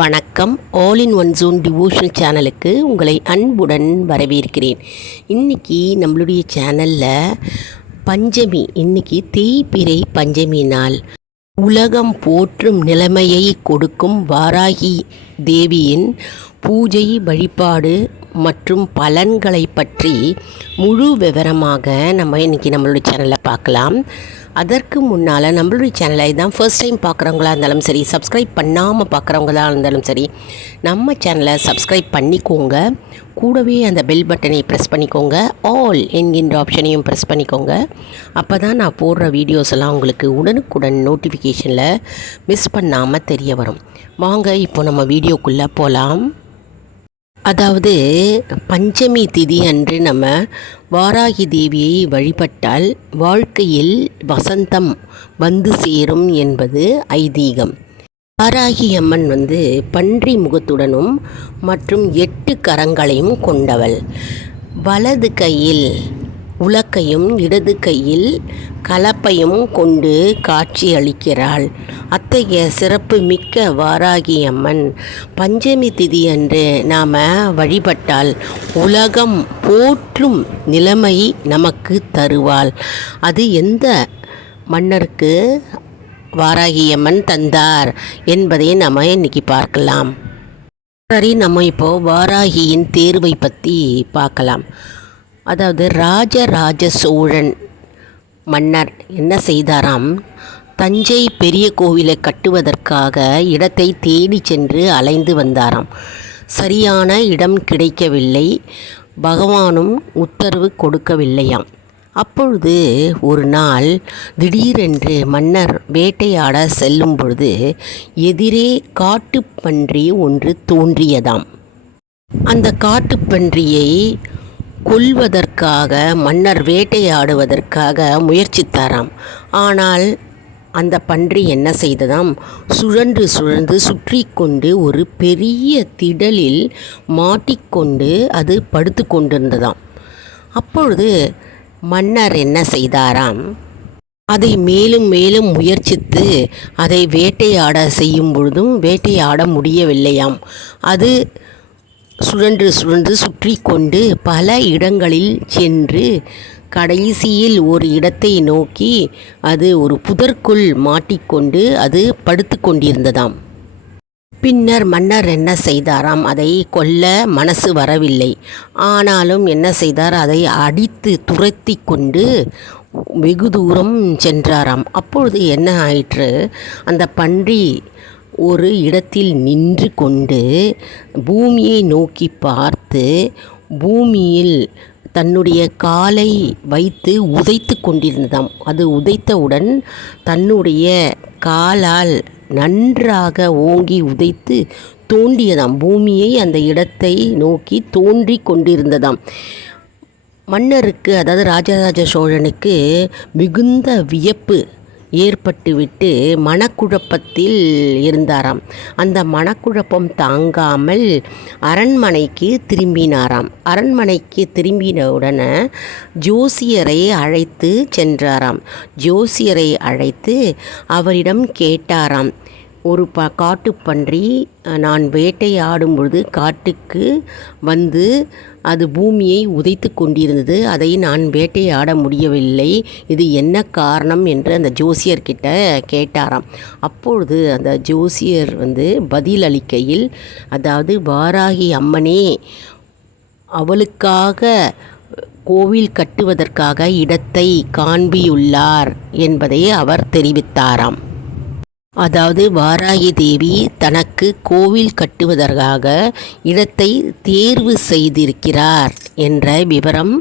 வணக்கம். All in one zone devotional சேனலுக்கு உங்களை அன்புடன் வரவேற்கிறேன். இன்றைக்கி நம்மளுடைய சேனலில் பஞ்சமி, இன்றைக்கி தேய்பிறை பஞ்சமி நாள். உலகம் போற்றும் நிலைமையை கொடுக்கும் வாராகி தேவியின் பூஜை வழிபாடு மற்றும் பலன்களை பற்றி முழு விவரமாக நம்ம இன்றைக்கி நம்மளுடைய சேனலில் பார்க்கலாம். அதற்கு முன்னால் நம்மளுடைய சேனலை தான் ஃபர்ஸ்ட் டைம் பார்க்குறவங்களா இருந்தாலும் சரி, சப்ஸ்கிரைப் பண்ணாமல் பார்க்குறவங்களா இருந்தாலும் சரி, நம்ம சேனலை சப்ஸ்கிரைப் பண்ணிக்கோங்க. கூடவே அந்த பெல் பட்டனை ப்ரெஸ் பண்ணிக்கோங்க. ஆல் என்கின்ற ஆப்ஷனையும் ப்ரெஸ் பண்ணிக்கோங்க. அப்போ தான் நான் போடுற வீடியோஸ் எல்லாம் உங்களுக்கு உடனுக்குடன் நோட்டிஃபிகேஷனில் மிஸ் பண்ணாமல் தெரிய வரும். வாங்க இப்போ நம்ம வீடியோக்குள்ளே போகலாம். அதாவது பஞ்சமி திதி அன்று நம்ம வாராகி தேவியை வழிபட்டால் வாழ்க்கையில் வசந்தம் வந்து சேரும் என்பது ஐதீகம். வாராகி அம்மன் பன்றி முகத்துடனும் மற்றும் 8 கரங்களையும் கொண்டவள். வலது கையில் உலக்கையும் இடது கையில் கலப்பையும் கொண்டு காட்சி அளிக்கிறாள். அத்தகைய சிறப்பு மிக்க வாராகி அம்மன் பஞ்சமி திதி அன்று நாம் வழிபட்டால் உலகம் போற்றும் நிலைமை நமக்கு தருவாள். அது எந்த மன்னருக்கு வாராகி அம்மன் தந்தார் என்பதை நம்ம இன்றைக்கி பார்க்கலாம். சரி, நம்ம இப்போது வாராகியின் தேர்வை பற்றி பார்க்கலாம். அதாவது ராஜராஜ சோழன் மன்னர் என்ன செய்தாராம், தஞ்சை பெரிய கோவிலை கட்டுவதற்காக இடத்தை தேடி சென்று அலைந்து வந்தாராம். சரியான இடம் கிடைக்கவில்லை, பகவானும் உத்தரவு கொடுக்கவில்லையாம். அப்பொழுது ஒரு நாள் திடீரென்று மன்னர் வேட்டையாட செல்லும் பொழுது எதிரே காட்டுப்பன்றி ஒன்று தோன்றியதாம். அந்த காட்டுப்பன்றியை கொல்வதற்காக மன்னர் வேட்டையாடுவதற்காக முயற்சித்தாராம். ஆனால் அந்த பன்றி என்ன செய்ததாம், சுழன்று சுழன்று சுற்றி கொண்டு ஒரு பெரிய திடலில் மாட்டிக்கொண்டு அது படுத்து கொண்டிருந்ததாம். அப்பொழுது மன்னர் என்ன செய்தாராம், அதை மேலும் மேலும் முயற்சித்து அதை வேட்டையாட செய்யும் பொழுதும் வேட்டையாட முடியவில்லையாம். அது சுழன்று சுழன்று சுற்றி கொண்டு பல இடங்களில் சென்று கடைசியில் ஒரு இடத்தை நோக்கி அது ஒரு புதற்குள் மாட்டிக்கொண்டு அது படுத்து கொண்டிருந்ததாம். பின்னர் மன்னர் என்ன செய்தாராம், அதை கொல்ல மனசு வரவில்லை. ஆனாலும் என்ன செய்தார், அதை அடித்து துரத்தி கொண்டு வெகு தூரம் சென்றாராம். அப்பொழுது என்ன ஆயிற்று, அந்த பன்றி ஒரு இடத்தில் நின்று கொண்டு பூமியை நோக்கி பார்த்து பூமியில் தன்னுடைய காலை வைத்து உதைத்து கொண்டிருந்ததாம். அது உதைத்தவுடன் தன்னுடைய காலால் நன்றாக ஓங்கி உதைத்து தோண்டியதாம். பூமியை அந்த இடத்தை நோக்கி தோன்றி கொண்டிருந்ததாம். மன்னருக்கு, அதாவது ராஜராஜ சோழனுக்கு மிகுந்த வியப்பு ஏற்பட்டுவிட்டு மனக்குழப்பத்தில் இருந்தாராம். அந்த மனக்குழப்பம் தாங்காமல் அரண்மனைக்கு திரும்பினாராம். அரண்மனைக்கு திரும்பினவுடனே ஜோசியரை அழைத்து சென்றாராம். ஜோசியரை அழைத்து அவரிடம் கேட்டாராம், ஒரு காட்டுப்பன்றி நான் வேட்டையாடும் பொழுது காட்டுக்கு வந்து அது பூமியை உதைத்து கொண்டிருந்தது, அதை நான் வேட்டையாட முடியவில்லை, இது என்ன காரணம் என்று அந்த ஜோசியர்கிட்ட கேட்டாராம். அப்பொழுது அந்த ஜோசியர் பதில் அளிக்கையில், அதாவது வாராகி அம்மனே அவளுக்காக கோவில் கட்டுவதற்காக இடத்தை காண்பியுள்ளார் என்பதை அவர் தெரிவித்தாராம். அதாவது வாராகி தேவி தனக்கு கோவில் கட்டுவதற்காக இடத்தை தேர்வு செய்திருக்கிறார் என்ற விவரம்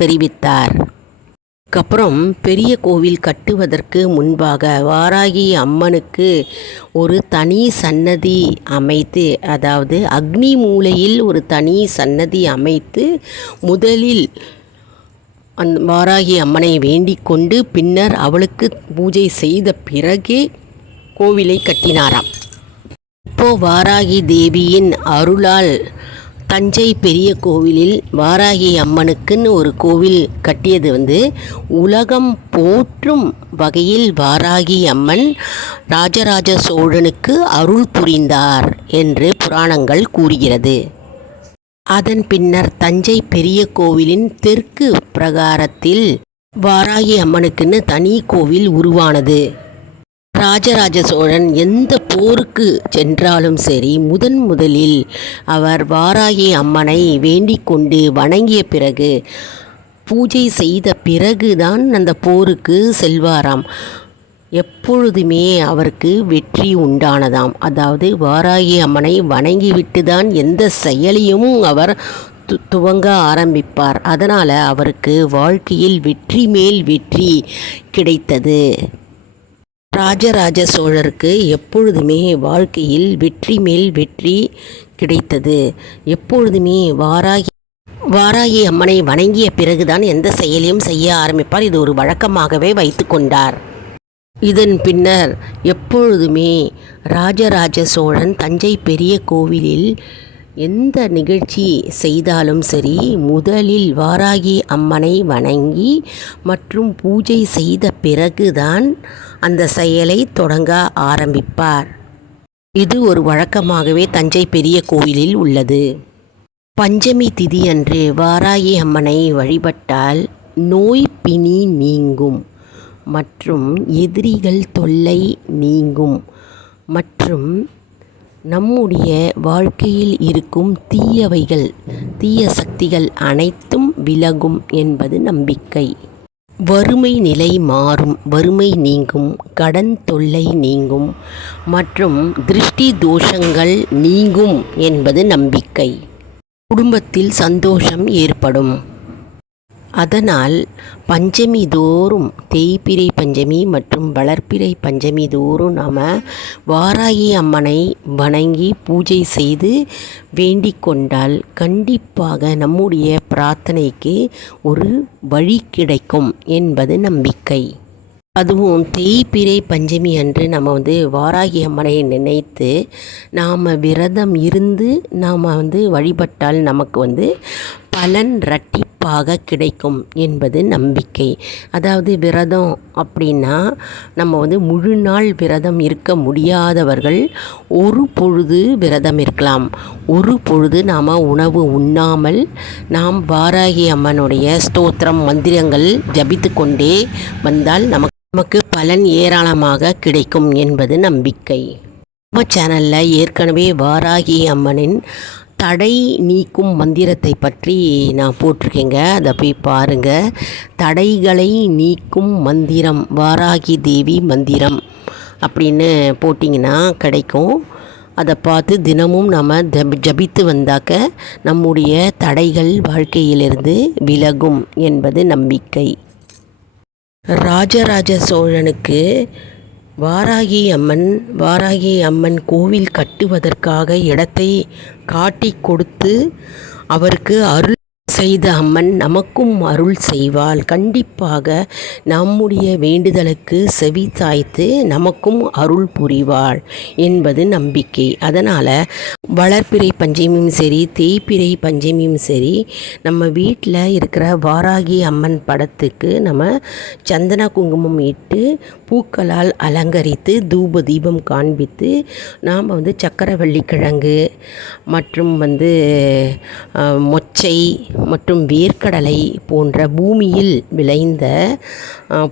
தெரிவித்தார். அதுக்கப்புறம் பெரிய கோவில் கட்டுவதற்கு முன்பாக வாராகி அம்மனுக்கு ஒரு தனி சன்னதி அமைத்து, அதாவது அக்னி மூலையில் ஒரு தனி சன்னதி அமைத்து முதலில் வாராகி அம்மனை வேண்டிக் கொண்டு பின்னர் அவளுக்கு பூஜை செய்த பிறகே கோவிலை கட்டினாராம். இப்போ வாராகி தேவியின் அருளால் தஞ்சை பெரிய கோவிலில் வாராகி அம்மனுக்குன்னு ஒரு கோவில் கட்டியது உலகம் போற்றும் வகையில் வாராகி அம்மன் ராஜராஜ சோழனுக்கு அருள் புரிந்தார் என்று புராணங்கள் கூறுகிறது. அதன் பின்னர் தஞ்சை பெரிய கோவிலின் தெற்கு பிரகாரத்தில் வாராகி அம்மனுக்குன்னு தனி கோவில் உருவானது. ராஜராஜ சோழன் எந்த போருக்கு சென்றாலும் சரி, முதலில் அவர் வாராகி அம்மனை வேண்டிக் கொண்டு வணங்கிய பிறகு, பூஜை செய்த பிறகுதான் அந்த போருக்கு செல்வாராம். எப்பொழுதுமே அவருக்கு வெற்றி உண்டானதாம். அதாவது வாராகி அம்மனை வணங்கிவிட்டு தான் எந்த செயலையும் அவர் துவங்க ஆரம்பிப்பார். அதனால் அவருக்கு வாழ்க்கையில் வெற்றி மேல் வெற்றி கிடைத்தது. ராஜராஜ சோழருக்கு எப்பொழுதுமே வாழ்க்கையில் வெற்றி மேல் வெற்றி கிடைத்தது. எப்பொழுதுமே வாராகி அம்மனை வணங்கிய பிறகுதான் எந்த செயலையும் செய்ய ஆரம்பிப்பார். இது ஒரு வழக்கமாகவே வைத்து கொண்டார். இதன் பின்னர் எப்பொழுதுமே ராஜராஜ சோழன் தஞ்சை பெரிய கோவிலில் எந்த நிகழ்ச்சி செய்தாலும் சரி, முதலில் வாராகி அம்மனை வணங்கி மற்றும் பூஜை செய்த பிறகுதான் அந்த செயலை தொடங்க ஆரம்பிப்பார். இது ஒரு வழக்கமாகவே தஞ்சை பெரிய கோவிலில் உள்ளது. பஞ்சமி திதி அன்று வாராகி அம்மனை வழிபட்டால் நோய் பிணி நீங்கும் மற்றும் எதிரிகள் தொல்லை நீங்கும் மற்றும் நம்முடைய வாழ்க்கையில் இருக்கும் தீய சக்திகள் அனைத்தும் விலகும் என்பது நம்பிக்கை. வறுமை நிலை மாறும், வறுமை நீங்கும், கடன் தொல்லை நீங்கும் மற்றும் திருஷ்டி தோஷங்கள் நீங்கும் என்பது நம்பிக்கை. குடும்பத்தில் சந்தோஷம் ஏற்படும். அதனால் பஞ்சமி தோறும், தேய்பிறை பஞ்சமி மற்றும் வளர்ப்பிறை பஞ்சமி தோறும் நாம் வாராகி அம்மனை வணங்கி பூஜை செய்து வேண்டிக் கொண்டால் கண்டிப்பாக நம்முடைய பிரார்த்தனைக்கு ஒரு வழி கிடைக்கும் என்பது நம்பிக்கை. அதுவும் தேய்பிறை பஞ்சமி அன்று நம்ம வாராகி அம்மனை நினைத்து நாம் விரதம் இருந்து நாம் வழிபட்டால் நமக்கு பலன் இரட்டிப்பாக கிடைக்கும் என்பது நம்பிக்கை. அதாவது விரதம் அப்படின்னா நம்ம முழு நாள் விரதம் இருக்க முடியாதவர்கள் ஒரு பொழுது விரதம் இருக்கலாம். ஒரு பொழுது நாம் உணவு உண்ணாமல் நாம் வாராகி அம்மனுடைய ஸ்தோத்திரம் மந்திரங்கள் ஜபித்து கொண்டே வந்தால் நமக்கு பலன் ஏராளமாக கிடைக்கும் என்பது நம்பிக்கை. நம்ம சேனலில் ஏற்கனவே வாராகி அம்மனின் தடை நீக்கும் மந்திரத்தை பற்றி நான் போட்டிருக்கேங்க, அதை போய் பாருங்கள். தடைகளை நீக்கும் மந்திரம், வாராகி தேவி மந்திரம் அப்படின்னு போட்டிங்கன்னா கிடைக்கும். அதை பார்த்து தினமும் நம்ம ஜபித்து வந்தாக்க நம்முடைய தடைகள் வாழ்க்கையிலிருந்து விலகும் என்பது நம்பிக்கை. ராஜராஜ சோழனுக்கு வாராகி அம்மன் கோவில் கட்டுவதற்காக இடத்தை காட்டி கொடுத்து அவருக்கு அருள் செய்த அம்மன் நமக்கும் அருள் செய்வாள். கண்டிப்பாக நம்முடைய வேண்டுதலுக்கு செவி சாய்த்து நமக்கும் அருள் புரிவாள் என்பது நம்பிக்கை. அதனால் வளர்ப்பிறை பஞ்சமியும் சரி, தேய்பிறை பஞ்சமியும் சரி, நம்ம வீட்டில் இருக்கிற வாராகி அம்மன் படத்துக்கு நம்ம சந்தன குங்குமம் இட்டு பூக்களால் அலங்கரித்து தூப தீபம் காண்பித்து நாம் சக்கரவள்ளி கிழங்கு மற்றும் மொச்சை மற்றும் வேர்க்கடலை போன்ற பூமியில் விளைந்த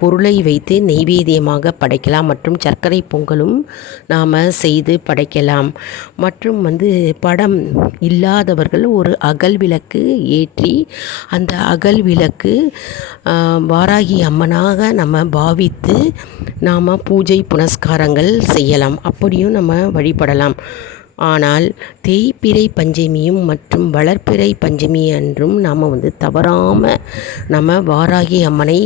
பொருளை வைத்து நெய்வேத்தியமாக படைக்கலாம். மற்றும் சர்க்கரை பொங்கலும் நாம் செய்து படைக்கலாம். மற்றும் படம் இல்லாதவர்கள் ஒரு அகல் விளக்கு ஏற்றி அந்த அகல் விளக்கு வாராகி அம்மனாக நம்ம பாவித்து நாம் பூஜை புனஸ்காரங்கள் செய்யலாம். அப்படியும் நம்ம வழிபடலாம். ஆனால் தேய்பிறை பஞ்சமியும் மற்றும் வளர்ப்பிறை பஞ்சமி அன்றும் நாம் தவறாமல் நம்ம வாராகி அம்மனை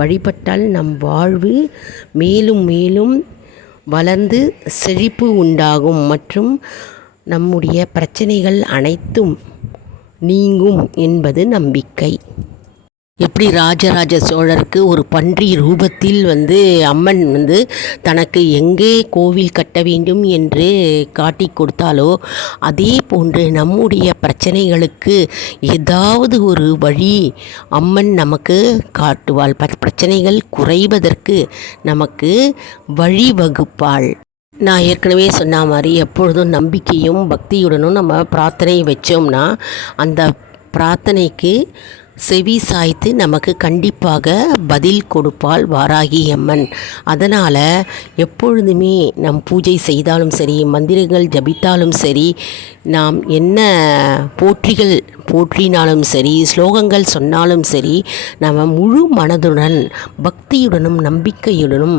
வழிபட்டால் நம் வாழ்வு மேலும் மேலும் வளர்ந்து செழிப்பு உண்டாகும் மற்றும் நம்முடைய பிரச்சனைகள் அனைத்தும் நீங்கும் என்பது நம்பிக்கை. எப்படி ராஜராஜ சோழருக்கு ஒரு பன்றி ரூபத்தில் அம்மன் தனக்கு எங்கே கோவில் கட்ட வேண்டும் என்று காட்டி கொடுத்தாலோ, அதே போன்று நம்முடைய பிரச்சனைகளுக்கு ஏதாவது ஒரு வழி அம்மன் நமக்கு காட்டுவாள். பிரச்சனைகள் குறைவதற்கு நமக்கு வழிவகுப்பாள். நான் ஏற்கனவே சொன்ன மாதிரி எப்பொழுதும் நம்பிக்கையும் பக்தியுடனும் நம்ம பிரார்த்தனை வச்சோம்னா அந்த பிரார்த்தனைக்கு செவி சாய்த்து நமக்கு கண்டிப்பாக பதில் கொடுப்பாள் வாராகி அம்மன். அதனால் எப்பொழுதுமே நம் பூஜை செய்தாலும் சரி, மந்திரங்கள் ஜபித்தாலும் சரி, நாம் என்ன போற்றினாலும் சரி, ஸ்லோகங்கள் சொன்னாலும் சரி, நம்ம முழு மனதுடன் பக்தியுடனும் நம்பிக்கையுடனும்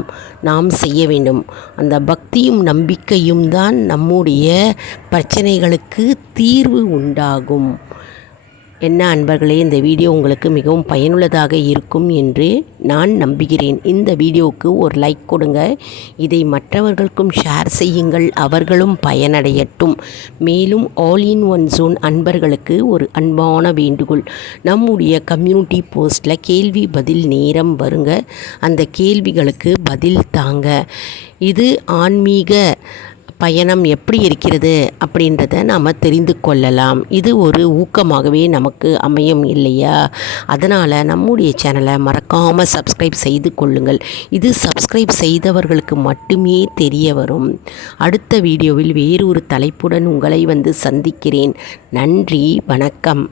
நாம் செய்ய வேண்டும். அந்த பக்தியும் நம்பிக்கையும் தான் நம்முடைய பிரச்சனைகளுக்கு தீர்வு உண்டாகும். என்ன அன்பர்களே, இந்த வீடியோ உங்களுக்கு மிகவும் பயனுள்ளதாக இருக்கும் என்று நான் நம்புகிறேன். இந்த வீடியோவுக்கு ஒரு லைக் கொடுங்க. இதை மற்றவர்களுக்கும் ஷேர் செய்யுங்கள், அவர்களும் பயனடையட்டும். மேலும் ஆல் இன் ஒன் ஜோன் அன்பர்களுக்கு ஒரு அன்பான வேண்டுகோள். நம்முடைய கம்யூனிட்டி போஸ்ட்டில் கேள்வி பதில் நேரம் வருங்க. அந்த கேள்விகளுக்கு பதில் தாங்க. இது ஆன்மீக பயணம் எப்படி இருக்கிறது அப்படின்றத நாம் தெரிந்து கொள்ளலாம். இது ஒரு ஊக்கமாகவே நமக்கு அமையும் இல்லையா? அதனால் நம்முடைய சேனலை மறக்காமல் சப்ஸ்கிரைப் செய்து கொள்ளுங்கள். இது சப்ஸ்கிரைப் செய்தவர்களுக்கு மட்டுமே தெரிய வரும். அடுத்த வீடியோவில் வேறு ஒரு தலைப்புடன் உங்களை சந்திக்கிறேன். நன்றி, வணக்கம்.